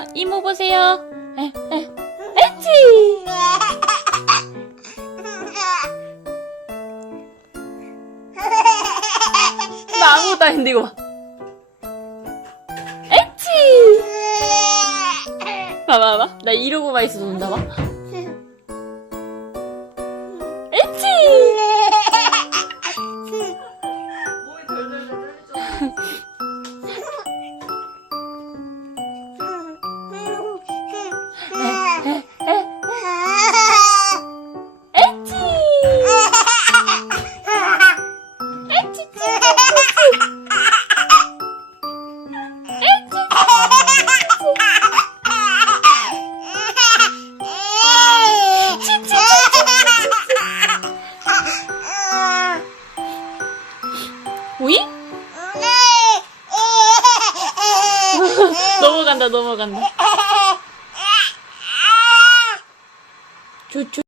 보세요. 이모 보세요. 에치. 나 아무것도 안 했는데 이거 봐. 에치. 봐봐. 나 이러고만 있어도 논다 봐. 에치. 몸이 덜덜덜 떨리죠. 에치. 에치. 오이? 넘어간다. 조조.